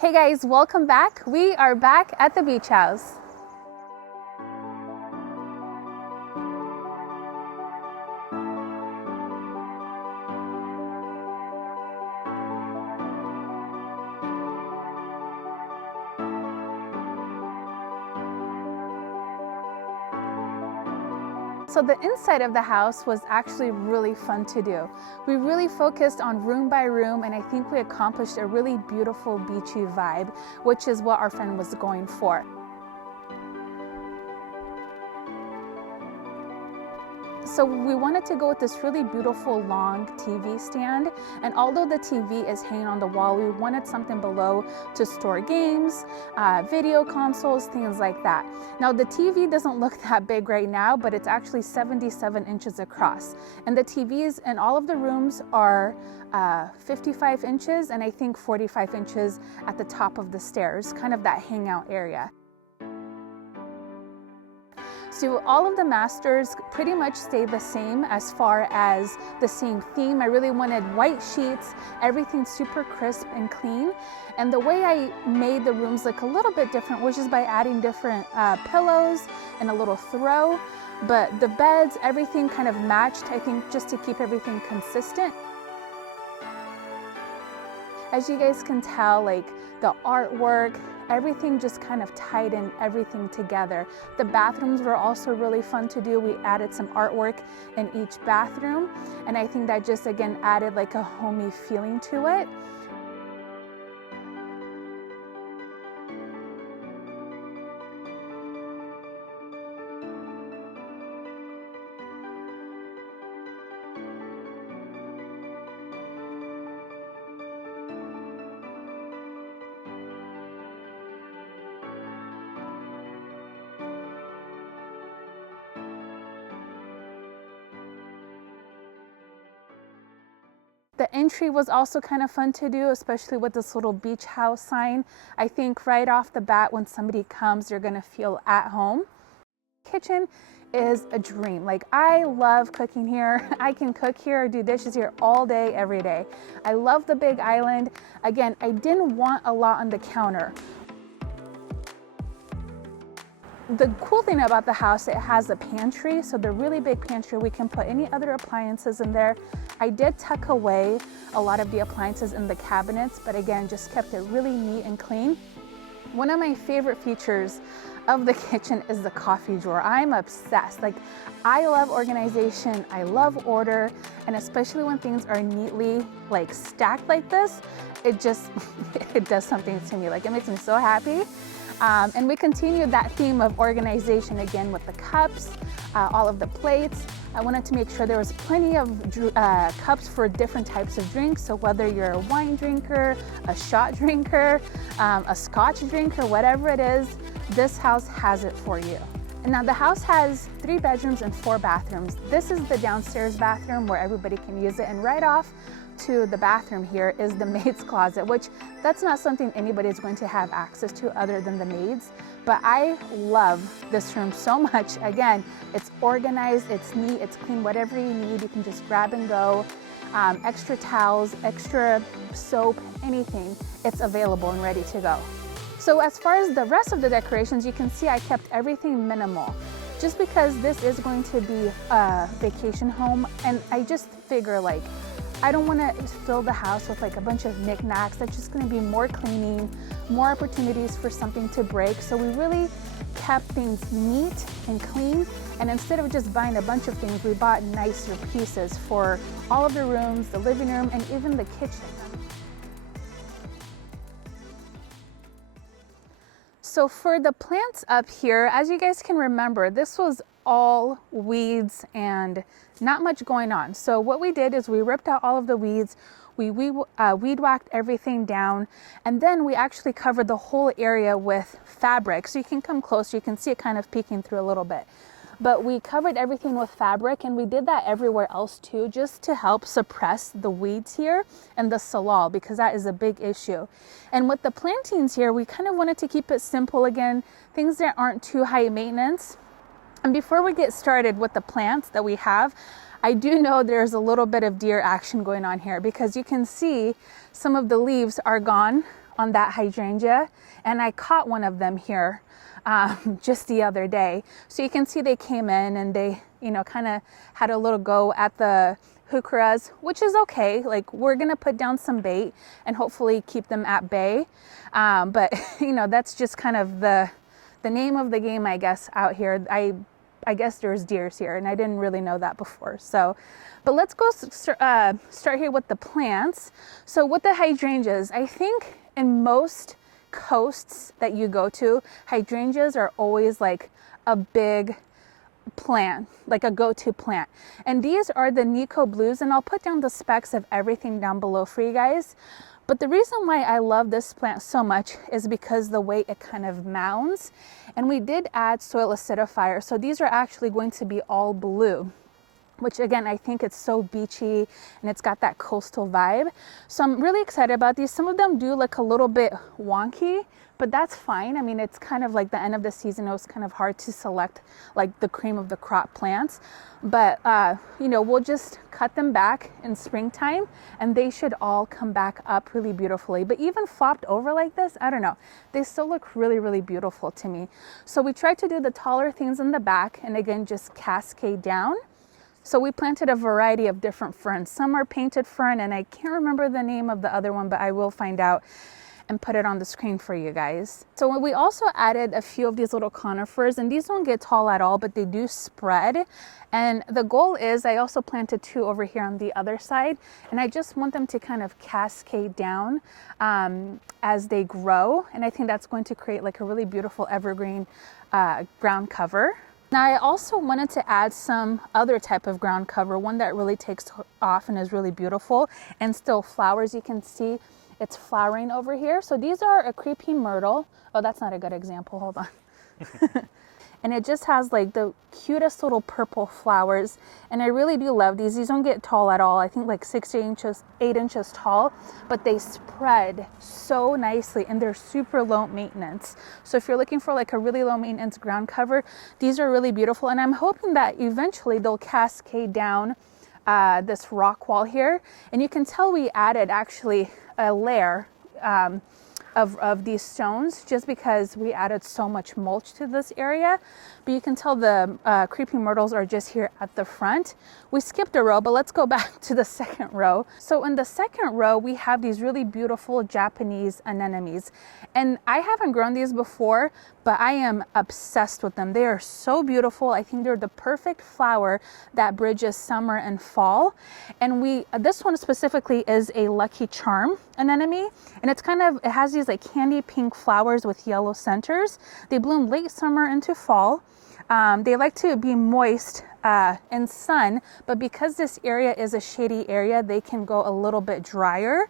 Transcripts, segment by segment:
Hey guys, welcome back. We are back at the beach house. So the inside of the house was actually really fun to do. We really focused on room by room, and I think we accomplished a really beautiful beachy vibe, which is what our friend was going for. So we wanted to go with this really beautiful long TV stand, and although the TV is hanging on the wall, we wanted something below to store games, video consoles, things like that. Now the TV doesn't look that big right now, but it's actually 77 inches across, and the TVs in all of the rooms are 55 inches and I think 45 inches at the top of the stairs, kind of that hangout area. So all of the masters pretty much stay the same as far as the same theme. I really wanted white sheets, everything super crisp and clean. And the way I made the rooms look a little bit different was just by adding different pillows and a little throw. But the beds, everything kind of matched, I think, just to keep everything consistent. As you guys can tell, like the artwork, everything just kind of tied in everything together. The bathrooms were also really fun to do. We added some artwork in each bathroom, and I think that just again added like a homey feeling to it. The entry was also kind of fun to do, especially with this little beach house sign. I think right off the bat, when somebody comes, they're gonna feel at home. Kitchen is a dream. Like, I love cooking here. I can cook here, do dishes here all day, every day. I love the big island. Again, I didn't want a lot on the counter. The cool thing about the house, it has a pantry, so the really big pantry, we can put any other appliances in there. I did tuck away a lot of the appliances in the cabinets, but again, just kept it really neat and clean. One of my favorite features of the kitchen is the coffee drawer. I'm obsessed. Like, I love organization, I love order, and especially when things are neatly like stacked like this, it just, it does something to me. Like, it makes me so happy. And we continued that theme of organization again with the cups, all of the plates. I wanted to make sure there was plenty of cups for different types of drinks. So whether you're a wine drinker, a shot drinker, a scotch drinker, whatever it is, this house has it for you. And now the house has 3 bedrooms and 4 bathrooms. This is the downstairs bathroom where everybody can use it. And right off to the bathroom here is the maid's closet, which that's not something anybody's going to have access to other than the maids. But I love this room so much. Again, it's organized, it's neat, it's clean. Whatever you need, you can just grab and go. Extra towels, extra soap, anything, it's available and ready to go. So as far as the rest of the decorations, you can see I kept everything minimal, just because this is going to be a vacation home, and I just figure, like, I don't want to fill the house with like a bunch of knickknacks. That's just going to be more cleaning, more opportunities for something to break. So we really kept things neat and clean. And instead of just buying a bunch of things, we bought nicer pieces for all of the rooms, the living room, and even the kitchen. So for the plants up here, as you guys can remember, this was all weeds and not much going on. So what we did is we ripped out all of the weeds, we weed whacked everything down, and then we actually covered the whole area with fabric. So you can come closer, you can see it kind of peeking through a little bit. But we covered everything with fabric, and we did that everywhere else too, just to help suppress the weeds here and the salal, because that is a big issue. And with the plantings here, we kind of wanted to keep it simple again, things that aren't too high maintenance. And before we get started with the plants that we have, I do know there's a little bit of deer action going on here, because you can see some of the leaves are gone on that hydrangea, and I caught one of them here just the other day. So you can see they came in and they, you know, kind of had a little go at the heucheras, which is okay. Like, we're gonna put down some bait and hopefully keep them at bay. But you know, that's just kind of the name of the game, I guess, out here. I guess there's deers here, and I didn't really know that before. So, but let's go start here with the plants. So with the hydrangeas, I think in most coasts that you go to, hydrangeas are always like a big plant, like a go-to plant. And these are the Nico Blues, and I'll put down the specs of everything down below for you guys. But the reason why I love this plant so much is because the way it kind of mounds. And we did add soil acidifier, so these are actually going to be all blue, which again, I think it's so beachy and it's got that coastal vibe. So I'm really excited about these. Some of them do look a little bit wonky, but that's fine. I mean, it's kind of like the end of the season. It was kind of hard to select like the cream of the crop plants, but you know, we'll just cut them back in springtime and they should all come back up really beautifully. But even flopped over like this, I don't know, they still look really, really beautiful to me. So we tried to do the taller things in the back and again, just cascade down. So we planted a variety of different ferns. Some are painted fern, and I can't remember the name of the other one, but I will find out and put it on the screen for you guys. So we also added a few of these little conifers, and these don't get tall at all, but they do spread. And the goal is, I also planted 2 over here on the other side, and I just want them to kind of cascade down as they grow. And I think that's going to create like a really beautiful evergreen ground cover. Now I also wanted to add some other type of ground cover, one that really takes off and is really beautiful and still flowers. You can see it's flowering over here. So these are a creeping myrtle. Oh, that's not a good example, hold on. And it just has like the cutest little purple flowers. And I really do love these. These don't get tall at all. I think like 6 to 8 inches tall, but they spread so nicely and they're super low maintenance. So if you're looking for like a really low maintenance ground cover, these are really beautiful. And I'm hoping that eventually they'll cascade down this rock wall here. And you can tell we added actually a layer of these stones just because we added so much mulch to this area. But you can tell the creeping myrtles are just here at the front. We skipped a row, but let's go back to the second row. So in the second row, we have these really beautiful Japanese anemones. And I haven't grown these before, but I am obsessed with them. They are so beautiful. I think they're the perfect flower that bridges summer and fall. And this one specifically is a Lucky Charm anemone. And it's it has these like candy pink flowers with yellow centers. They bloom late summer into fall. They like to be moist in sun, but because this area is a shady area, they can go a little bit drier.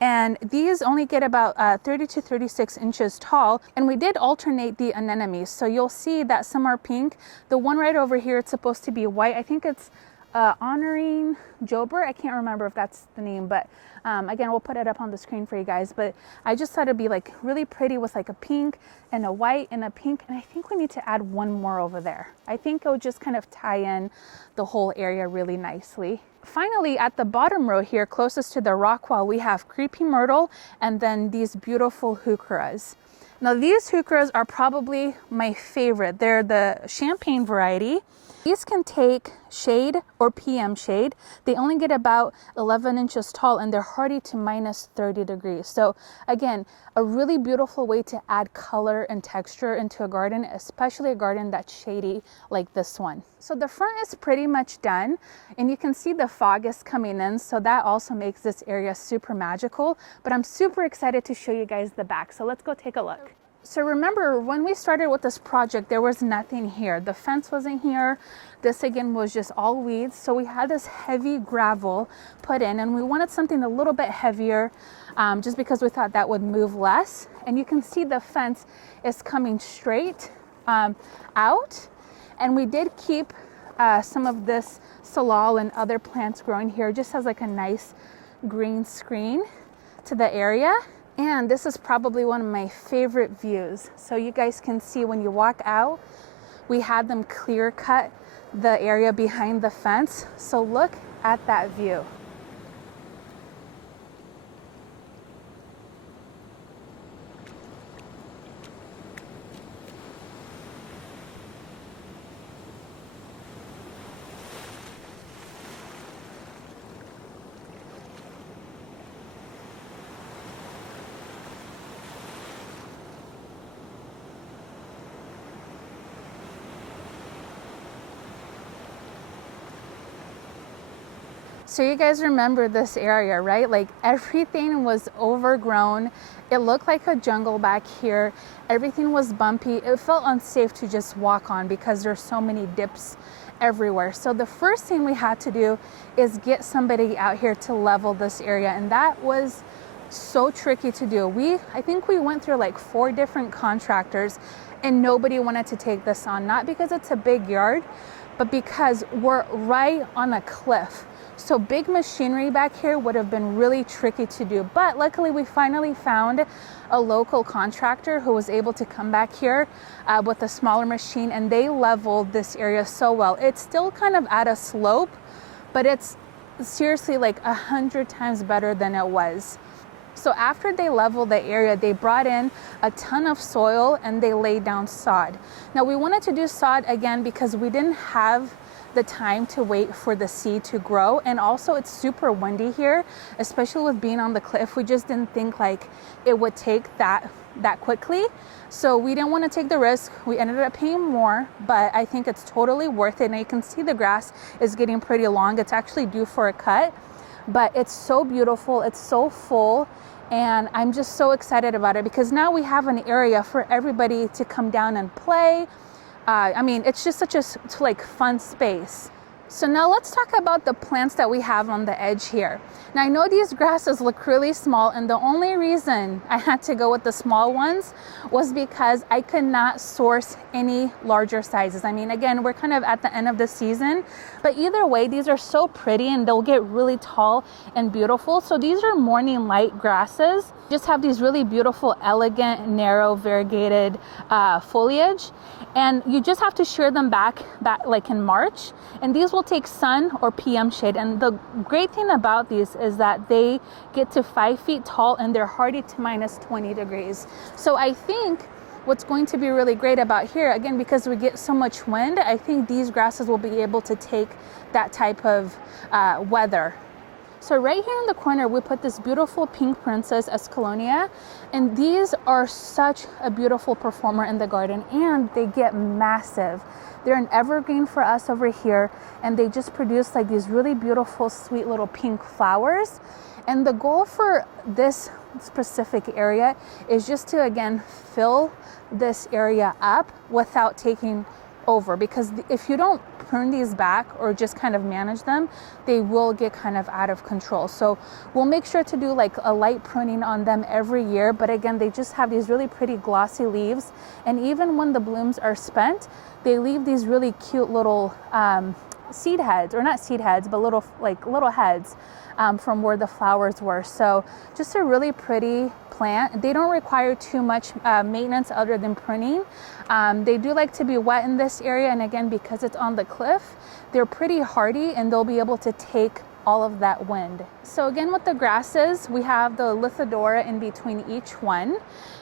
And these only get about 30 to 36 inches tall. And we did alternate the anemones. So you'll see that some are pink. The one right over here, it's supposed to be white. I think it's honoring Jober. I can't remember if that's the name, but again, we'll put it up on the screen for you guys. But I just thought it'd be like really pretty with like a pink and a white and a pink. And I think we need to add one more over there. I think it would just kind of tie in the whole area really nicely. Finally, at the bottom row here, closest to the rock wall, we have creeping myrtle and then these beautiful heucheras. Now these heucheras are probably my favorite. They're the champagne variety. These can take shade or PM shade. They only get about 11 inches tall and they're hardy to minus 30 degrees. So again, a really beautiful way to add color and texture into a garden, especially a garden that's shady like this one. So the front is pretty much done and you can see the fog is coming in. So that also makes this area super magical, but I'm super excited to show you guys the back. So let's go take a look. So remember when we started with this project, there was nothing here. The fence wasn't here. This again was just all weeds. So we had this heavy gravel put in and we wanted something a little bit heavier just because we thought that would move less. And you can see the fence is coming straight out. And we did keep some of this salal and other plants growing here just as like a nice green screen to the area. And this is probably one of my favorite views. So you guys can see when you walk out, we had them clear cut the area behind the fence. So look at that view. So you guys remember this area, right? Like everything was overgrown. It looked like a jungle back here. Everything was bumpy. It felt unsafe to just walk on because there's so many dips everywhere. So the first thing we had to do is get somebody out here to level this area, and that was so tricky to do. I think we went through like 4 different contractors and nobody wanted to take this on, not because it's a big yard, but because we're right on a cliff. So big machinery back here would have been really tricky to do. But luckily we finally found a local contractor who was able to come back here with a smaller machine, and they leveled this area so well. It's still kind of at a slope, but it's seriously like 100 times better than it was. So after they leveled the area, they brought in a ton of soil and they laid down sod. Now we wanted to do sod again because we didn't have the time to wait for the seed to grow, and also it's super windy here, especially with being on the cliff. We just didn't think like it would take that quickly, so we didn't want to take the risk. We ended up paying more, but I think it's totally worth it. Now you can see the grass is getting pretty long. It's actually due for a cut, but it's so beautiful, it's so full, and I'm just so excited about it because now we have an area for everybody to come down and play. I mean, it's just such a like fun space. So now let's talk about the plants that we have on the edge here. Now I know these grasses look really small, and the only reason I had to go with the small ones was because I could not source any larger sizes. I mean, again, we're kind of at the end of the season, but either way, these are so pretty and they'll get really tall and beautiful. So these are morning light grasses. Just have these really beautiful, elegant, narrow, variegated foliage. And you just have to shear them back like in March. And these will take sun or PM shade. And the great thing about these is that they get to 5 feet tall and they're hardy to minus 20 degrees. So I think what's going to be really great about here, again, because we get so much wind, I think these grasses will be able to take that type of weather. So right here in the corner, we put this beautiful pink princess Escalonia, and these are such a beautiful performer in the garden, and they get massive. They're an evergreen for us over here, and they just produce like these really beautiful, sweet little pink flowers. And the goal for this specific area is just to, again, fill this area up without taking over, because if you don't prune these back or just kind of manage them, they will get kind of out of control. So we'll make sure to do like a light pruning on them every year, but again, they just have these really pretty glossy leaves, and even when the blooms are spent, they leave these really cute little seed heads, or not seed heads, but little heads from where the flowers were. So just a really pretty plant. They don't require too much maintenance other than pruning. They do like to be wet in this area, and again, because it's on the cliff, they're pretty hardy and they'll be able to take all of that wind. So again, with the grasses, we have the Lithidora in between each one,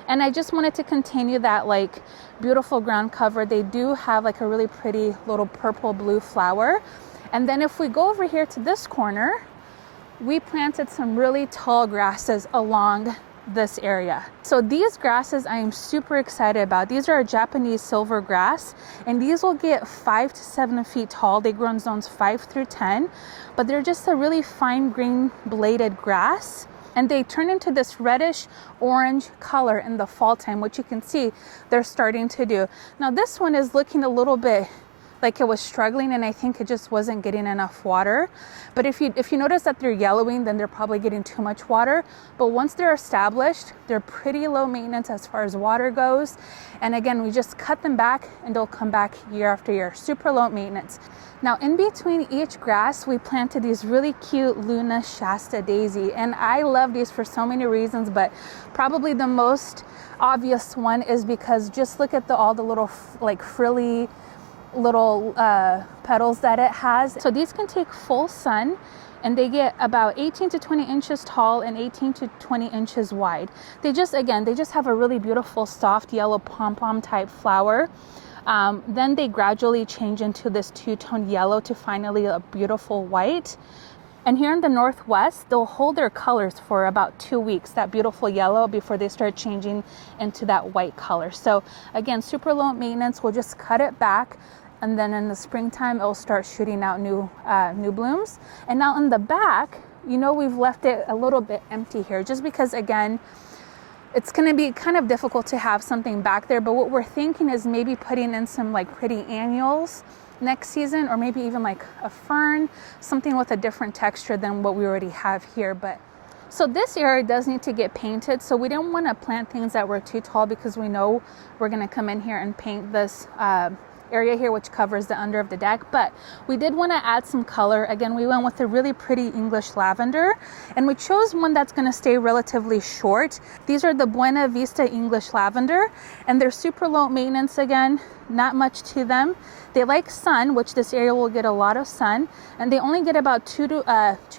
and I just wanted to continue that like beautiful ground cover. They do have like a really pretty little purple blue flower. And then if we go over here to this corner, we planted some really tall grasses along this area. So these grasses I am super excited about. These are a Japanese silver grass, and these will get 5 to 7 feet tall. They grow in zones 5 through 10, but they're just a really fine green bladed grass, and they turn into this reddish orange color in the fall time, which you can see they're starting to do. Now this one is looking a little bit like it was struggling, and I think it just wasn't getting enough water. But if you notice that they're yellowing, then they're probably getting too much water. But once they're established, they're pretty low maintenance as far as water goes. And again, we just cut them back and they'll come back year after year. Super low maintenance. Now in between each grass, we planted these really cute Luna Shasta daisy, and I love these for so many reasons, but probably the most obvious one is because just look at all the little like frilly little petals that it has. So these can take full sun, and they get about 18 to 20 inches tall and 18 to 20 inches wide. They just have a really beautiful soft yellow pom-pom type flower. Then they gradually change into this two-tone yellow to finally a beautiful white. And here in the Northwest, they'll hold their colors for about 2 weeks, that beautiful yellow, before they start changing into that white color. So again, super low maintenance. We'll just cut it back and then in the springtime it'll start shooting out new blooms. And now in the back, you know, we've left it a little bit empty here just because, again, it's going to be kind of difficult to have something back there. But what we're thinking is maybe putting in some like pretty annuals next season, or maybe even like a fern, something with a different texture than what we already have here. But so this area does need to get painted. So we don't want to plant things that were too tall because we know we're going to come in here and paint this area here, which covers the under of the deck. But we did want to add some color. Again, we went with a really pretty English lavender, and we chose one that's going to stay relatively short. These are the Buena Vista English lavender, and they're super low maintenance. Again, not much to them. They like sun, which this area will get a lot of sun, and they only get about 2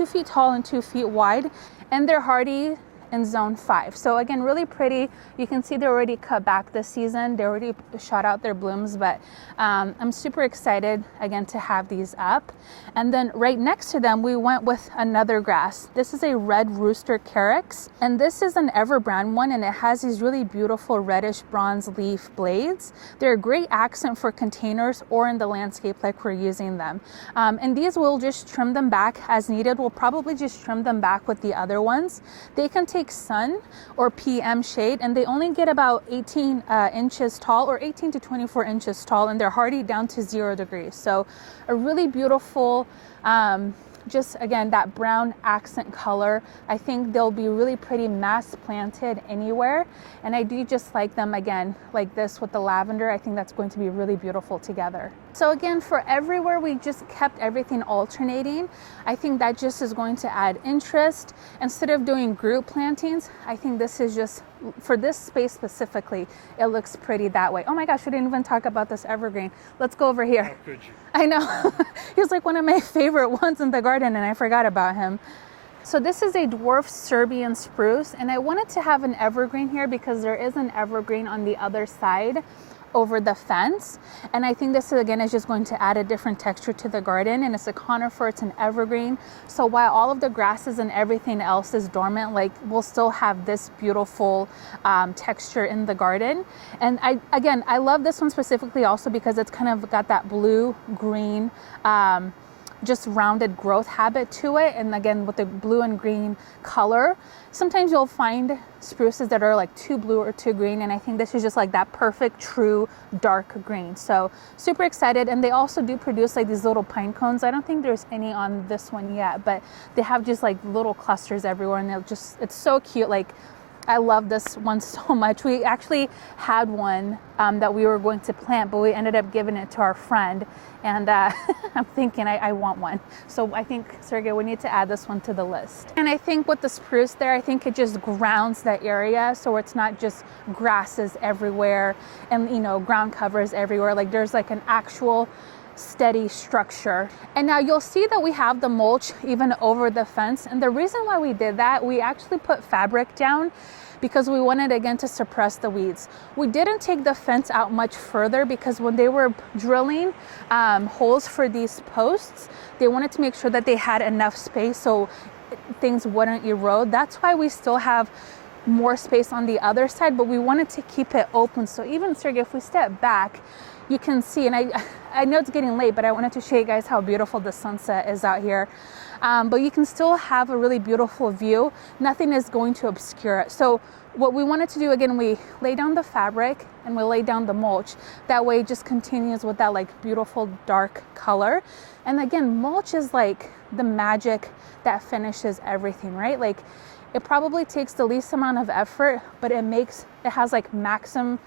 feet tall and 2 feet wide, and they're hardy in zone 5. So again, really pretty. You can see they're already cut back this season. They already shot out their blooms, but I'm super excited again to have these up. And then right next to them, we went with another grass. This is a red rooster carex, and this is an everbrand one, and it has these really beautiful reddish bronze leaf blades. They're a great accent for containers or in the landscape like we're using them. And these, we'll just trim them back as needed. We'll probably just trim them back with the other ones. They can take sun or PM shade, and they only get about 18 inches tall, or 18 to 24 inches tall, and they're hardy down to 0 degrees. So a really beautiful, just again, that brown accent color. I think they'll be really pretty mass planted anywhere, and I do just like them again like this with the lavender. I think that's going to be really beautiful together. So again, for everywhere, we just kept everything alternating. I think that just is going to add interest. Instead of doing group plantings, I think this is just, for this space specifically, it looks pretty that way. Oh my gosh, we didn't even talk about this evergreen. Let's go over here. How could you? I know. He's like one of my favorite ones in the garden, and I forgot about him. So this is a dwarf Serbian spruce, and I wanted to have an evergreen here because there is an evergreen on the other side over the fence, and I think this again is just going to add a different texture to the garden. And it's a conifer, it's an evergreen, so while all of the grasses and everything else is dormant, like, we'll still have this beautiful texture in the garden. And I love this one specifically also because it's kind of got that blue green just rounded growth habit to it. And again, with the blue and green color, sometimes you'll find spruces that are like too blue or too green, and I think this is just like that perfect true dark green. So super excited. And they also do produce like these little pine cones. I don't think there's any on this one yet, but they have just like little clusters everywhere, and it's so cute. Like, I love this one so much. We actually had one that we were going to plant, but we ended up giving it to our friend. And I'm thinking I want one. So I think, Sergey, we need to add this one to the list. And I think with the spruce there, I think it just grounds that area, so it's not just grasses everywhere and, you know, ground covers everywhere. Like, there's like an actual steady structure. And now you'll see that we have the mulch even over the fence. And the reason why we did that, we actually put fabric down because we wanted, again, to suppress the weeds. We didn't take the fence out much further because when they were drilling holes for these posts, they wanted to make sure that they had enough space so things wouldn't erode. That's why we still have more space on the other side, but we wanted to keep it open. So even, Sergey, if we step back, you can see, and I know it's getting late, but I wanted to show you guys how beautiful the sunset is out here. But you can still have a really beautiful view. Nothing is going to obscure it. So what we wanted to do, again, we lay down the fabric and we lay down the mulch. That way it just continues with that like beautiful dark color. And again, mulch is like the magic that finishes everything, right? Like, it probably takes the least amount of effort, but it has like maximum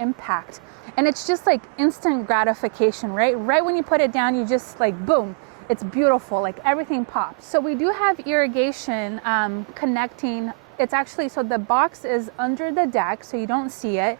impact. And it's just like instant gratification, right? Right when you put it down, you just like, boom, it's beautiful, like everything pops. So we do have irrigation connecting. It's actually, so the box is under the deck, so you don't see it.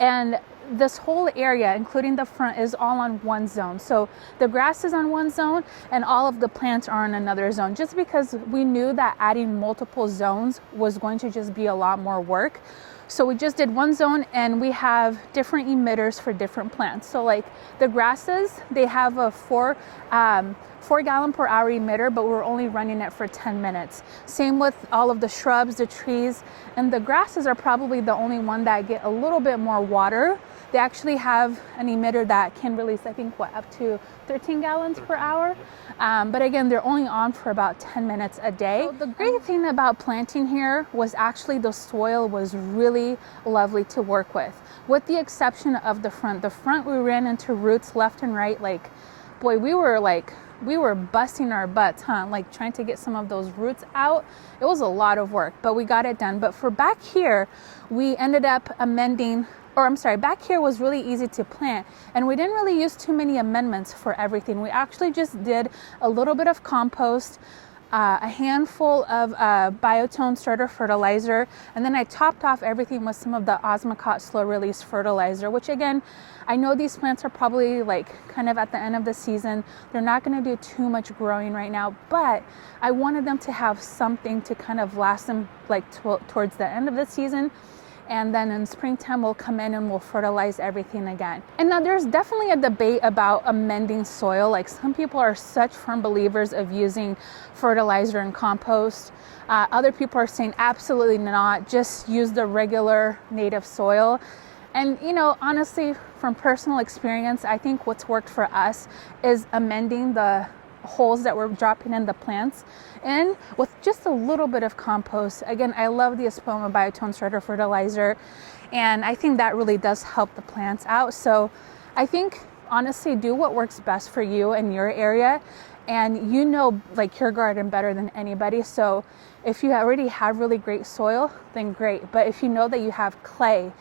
And this whole area, including the front, is all on one zone. So the grass is on one zone and all of the plants are in another zone, just because we knew that adding multiple zones was going to just be a lot more work. So we just did one zone, and we have different emitters for different plants. So like the grasses, they have a 4 gallon per hour emitter, but we're only running it for 10 minutes. Same with all of the shrubs, the trees, and the grasses are probably the only one that get a little bit more water They actually have an emitter that can release, I think, what, up to 13 gallons per hour. But again, they're only on for about 10 minutes a day. So the great thing about planting here was actually the soil was really lovely to work with the exception of the front. The front, we ran into roots left and right. Like, boy, we were busting our butts, huh? Like trying to get some of those roots out. It was a lot of work, but we got it done. But for back here, we ended up back here was really easy to plant, and we didn't really use too many amendments for everything. We actually just did a little bit of compost, a handful of biotone starter fertilizer, and then I topped off everything with some of the Osmocote slow release fertilizer, which again, I know these plants are probably like kind of at the end of the season. They're not going to do too much growing right now, but I wanted them to have something to kind of last them like towards the end of the season. And then in springtime, we'll come in and we'll fertilize everything again. And now there's definitely a debate about amending soil. Like some people are such firm believers of using fertilizer and compost. Other people are saying absolutely not, just use the regular native soil. And you know, honestly, from personal experience, I think what's worked for us is amending the holes that we're dropping in the plants in with just a little bit of compost. Again, I love the Espoma Biotone Starter Fertilizer, and I think that really does help the plants out. So I think honestly, do what works best for you in your area, and you know like your garden better than anybody. So if you already have really great soil, then great. But if you know that you have clay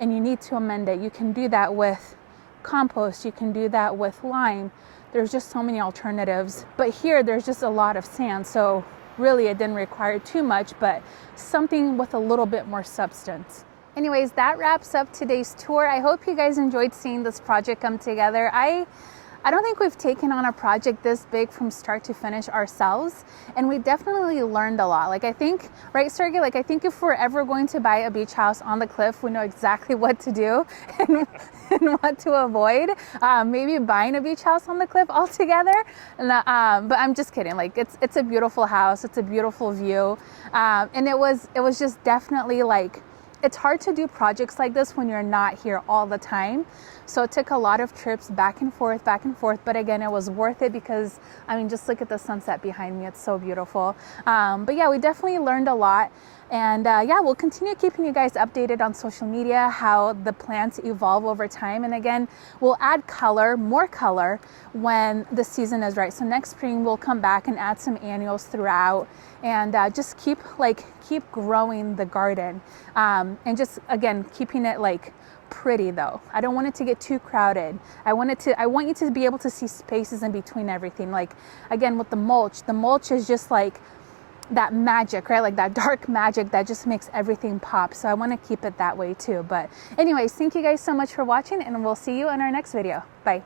and you need to amend it, you can do that with compost, you can do that with lime. There's just so many alternatives. But here there's just a lot of sand, so really it didn't require too much, but something with a little bit more substance. Anyways, that wraps up today's tour. I hope you guys enjoyed seeing this project come together. I don't think we've taken on a project this big from start to finish ourselves, and we definitely learned a lot. Like I think, right, Sergey? Like I think if we're ever going to buy a beach house on the cliff, we know exactly what to do and what to avoid. Maybe buying a beach house on the cliff altogether. But I'm just kidding. Like it's a beautiful house. It's a beautiful view, and it was just definitely like. It's hard to do projects like this when you're not here all the time. So it took a lot of trips back and forth. But again, it was worth it because, I mean, just look at the sunset behind me. It's so beautiful. But yeah, we definitely learned a lot. And yeah, we'll continue keeping you guys updated on social media, how the plants evolve over time. And again, we'll add color, more color when the season is right. So next spring, we'll come back and add some annuals throughout, and just keep growing the garden. And just, again, keeping it like pretty though. I don't want it to get too crowded. I want you to be able to see spaces in between everything. Like again, with the mulch is just like that magic, right? Like that dark magic that just makes everything pop. So I want to keep it that way too. But anyways, thank you guys so much for watching, and we'll see you in our next video. Bye.